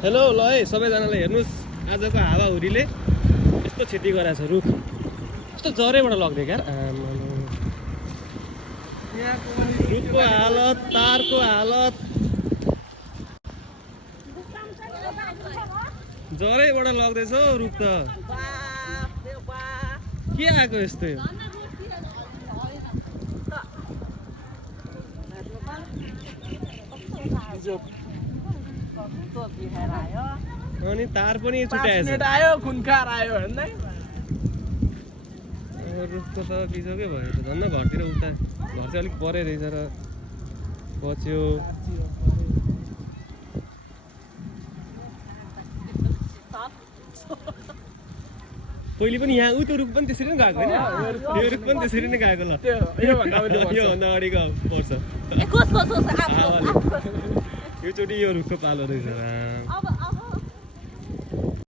hello ल है सबैजनाले हेर्नुहोस् आजको हावाहुरीले यस्तो क्षति गरेछ रुख कस्तो जरेबाट लग्दै क्या रुखको हालत तारको हालत जरैबाट लग्दैछ हौ रुख त के आएको यस्तो अनि तार पनि छुट्याएछ रुखको त बिजोकै भयो त झन् घरतिर उता घर चाहिँ अलिक परे रहेछ र बच्यो पहिले पनि यहाँ उ त्यो रुख पनि त्यसरी नै गएको होइन यो रुख पनि त्यसरी नै गएको ल योभन्दा अगाडिको पर्छ योचोटि यो रुखको पालो रहेछ